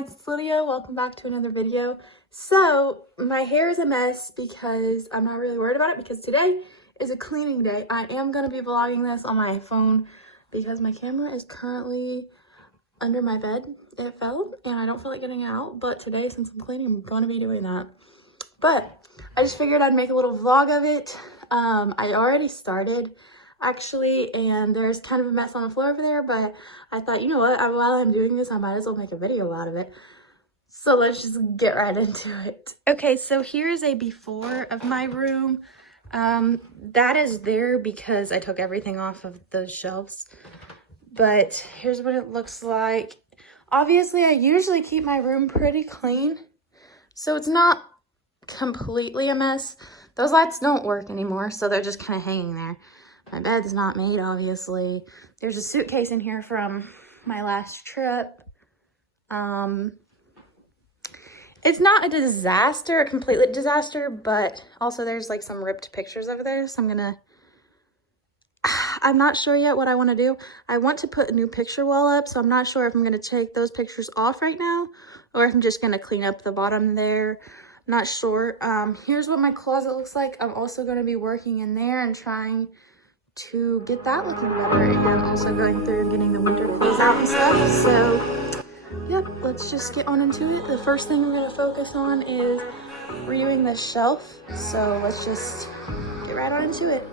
Hi, it's Lydia. Welcome back to another video. So my hair is a mess because I'm not really worried about it because today is a cleaning day. I am going to be vlogging this on my phone because my camera is currently under my bed. It fell and I don't feel like getting it out, but today since I'm cleaning, I'm going to be doing that. But I just figured I'd make a little vlog of it. I already started actually, and there's kind of a mess on the floor over there, but I thought, you know what, while I'm doing this, I might as well make a video out of it. So let's just get right into it. Okay, so here's a before of my room. That is there because I took everything off of those shelves, but here's what it looks like. Obviously, I usually keep my room pretty clean, so it's not completely a mess. Those lights don't work anymore, so they're just kind of hanging there. My bed's not made, obviously. There's a suitcase in here from my last trip. It's not a disaster, a complete disaster, but also there's like some ripped pictures over there, so I'm not sure yet what I want to do. I want to put a new picture wall up, so I'm not sure if I'm going to take those pictures off right now or if I'm just going to clean up the bottom there. Not sure. Here's what my closet looks like. I'm also going to be working in there and trying to get that looking better, and I'm also going through and getting the winter clothes out and stuff. So yep, let's just get on into it. The first thing I'm going to focus on is redoing this shelf, so let's just get right on into it.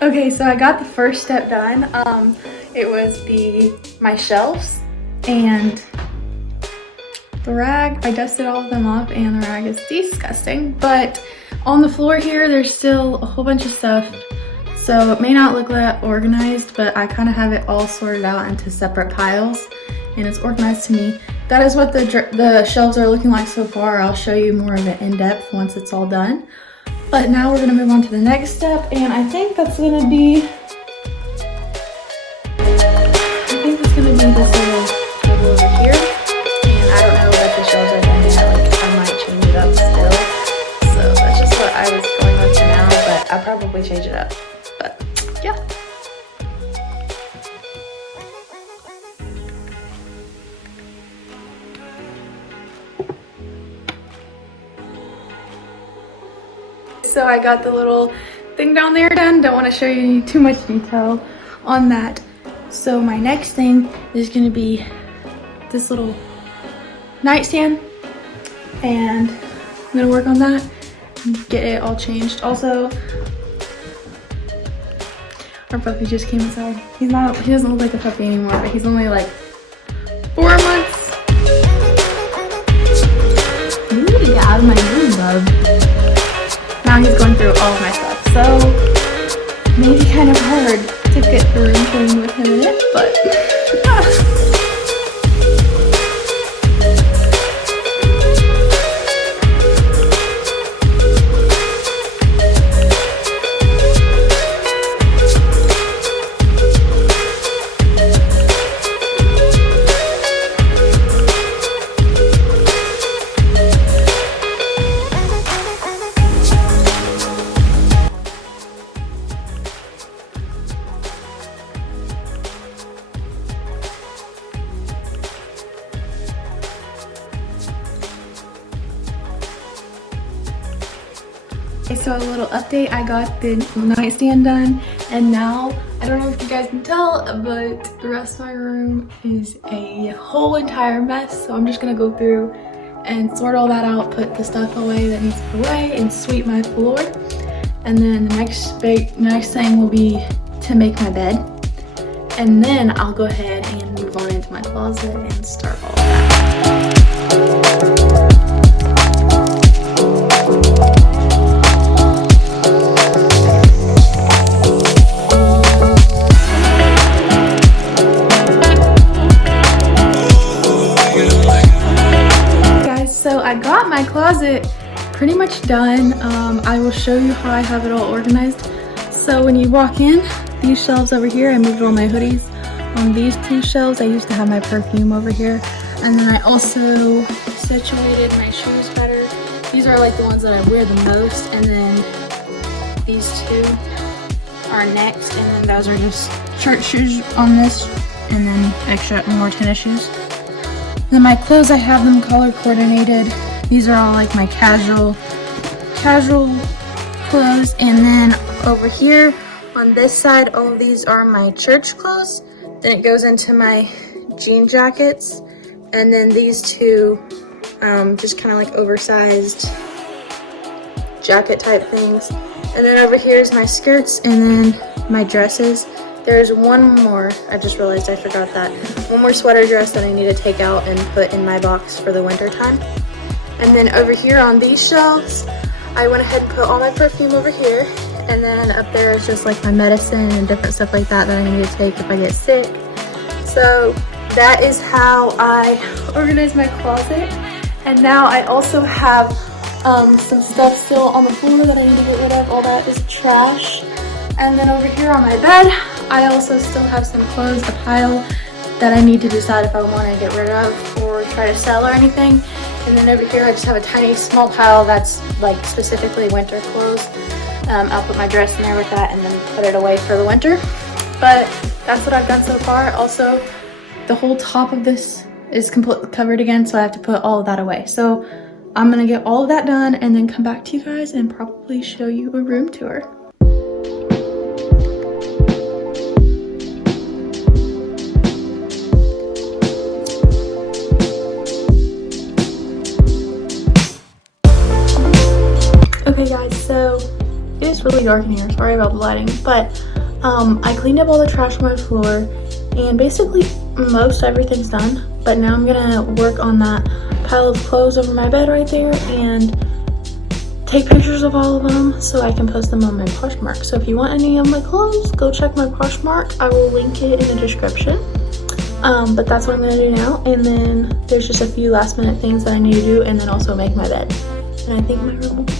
Okay, so I got the first step done. It was my shelves and the rag. I dusted all of them off and the rag is disgusting, but on the floor here there's still a whole bunch of stuff, so it may not look that organized, but I kind of have it all sorted out into separate piles and it's organized to me. That is what the shelves are looking like so far. I'll show you more of it in depth once it's all done, but now we're going to move on to the next step, and I think that's going to be this little table over here. I don't know what the shelves are done yet, like I might change it up still. So that's just what I was going with for now, but I'll probably change it up. But yeah. So I got the little thing down there done. Don't want to show you too much detail on that. So my next thing is going to be this little nightstand, and I'm gonna work on that and get it all changed. Also, our puppy just came inside. He doesn't look like a puppy anymore, but he's only like 4 months. You need to get out of my room, bub. Now he's going through all of my stuff, so maybe kind of hard to get the room clean with him in it, but so a little update, I got the nightstand done, and now, I don't know if you guys can tell, but the rest of my room is a whole entire mess, so I'm just gonna go through and sort all that out, put the stuff away that needs to go away, and sweep my floor. And then the next thing will be to make my bed, and then I'll go ahead and move on into my closet and start all of that. I got my closet pretty much done. I will show you how I have it all organized. So when you walk in, these shelves over here, I moved all my hoodies. On these two shelves, I used to have my perfume over here. And then I also situated my shoes better. These are like the ones that I wear the most. And then these two are next, and then those are just church shoes on this, and then extra more tennis shoes. Then my clothes, I have them color coordinated. These are all like my casual clothes, and then over here on this side, all of these are my church clothes. Then it goes into my jean jackets, and then these two just kind of like oversized jacket type things. And then over here is my skirts, and then my dresses. There's one more, I just realized I forgot that. One more sweater dress that I need to take out and put in my box for the winter time. And then over here on these shelves, I went ahead and put all my perfume over here. And then up there is just like my medicine and different stuff like that that I need to take if I get sick. So that is how I organize my closet. And now I also have some stuff still on the floor that I need to get rid of. All that is trash. And then over here on my bed, I also still have some clothes, a pile that I need to decide if I want to get rid of or try to sell or anything. And then over here, I just have a tiny small pile that's like specifically winter clothes. I'll put my dress in there with that and then put it away for the winter. But that's what I've done so far. Also, the whole top of this is completely covered again, so I have to put all of that away. So I'm gonna get all of that done and then come back to you guys and probably show you a room tour. Okay guys, so it is really dark in here, sorry about the lighting, but I cleaned up all the trash on my floor and basically most everything's done. But now I'm gonna work on that pile of clothes over my bed right there and take pictures of all of them so I can post them on my Poshmark. So if you want any of my clothes, go check my Poshmark. I will link it in the description. But that's what I'm gonna do now. And then there's just a few last minute things that I need to do, and then also make my bed. And I think my room will be